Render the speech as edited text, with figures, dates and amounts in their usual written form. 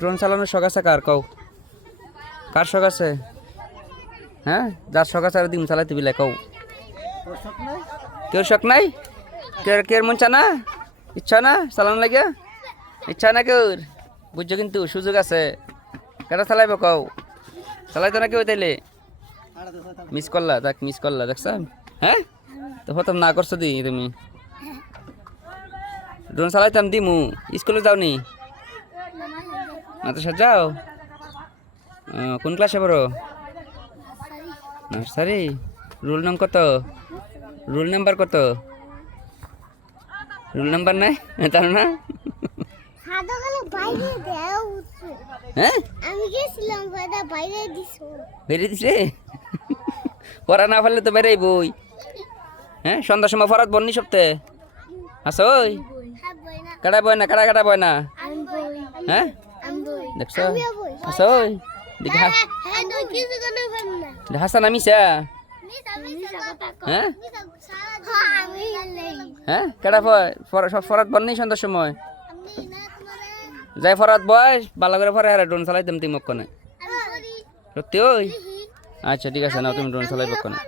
Drone চালানোর শখ আছে কার কও? কার শখ আছে? হ্যাঁ, যার শখ আছে আর দিম চালাইতে বিলে কও। কেউ শখ নাই? কেউ মন চা না? ইচ্ছা না চালানো লাগে? ইচ্ছা না কেউ? বুঝছো কিন্তু সুযোগ আছে। কেন চালাইব কও? চালাইতো না কেউ তাইলে? মিস করলা, দেখ মিস করলা, দেখছ? হ্যাঁ, তো হতাম না করছো দি তুমি। ড্রোন চালাইতাম দিমু, স্কুলে যাওনি? মাদ্রাসা যাও? কোন ক্লাসে পড়ো? নার্সারি। রোল নাম কত? রোল নাম্বার কত? রোল নাম্বার নাই জানো না? হ্যাঁ, বেরিয়ে দিছে। পড়া না পারলে তো বেড়াই বই। হ্যাঁ, সন্ধ্যার সময় ফরাত বন্নি সপ্তাহে আসো ওই কাটা বয় না, কাটা বয় না। হ্যাঁ, দেখছো আসো ওই দেখি হাসা নামিছা। হ্যাঁ হ্যাঁ, কেডা সব ফরাত বন্নি সন্ধ্যার সময় যাই ফরাত বয়স ভালো করে ফরে হারা ড্রোন চালাইতাম তুই মক্ষণে সত্যি ওই। আচ্ছা ঠিক আছে না, তুমি ড্রোন চালাইব।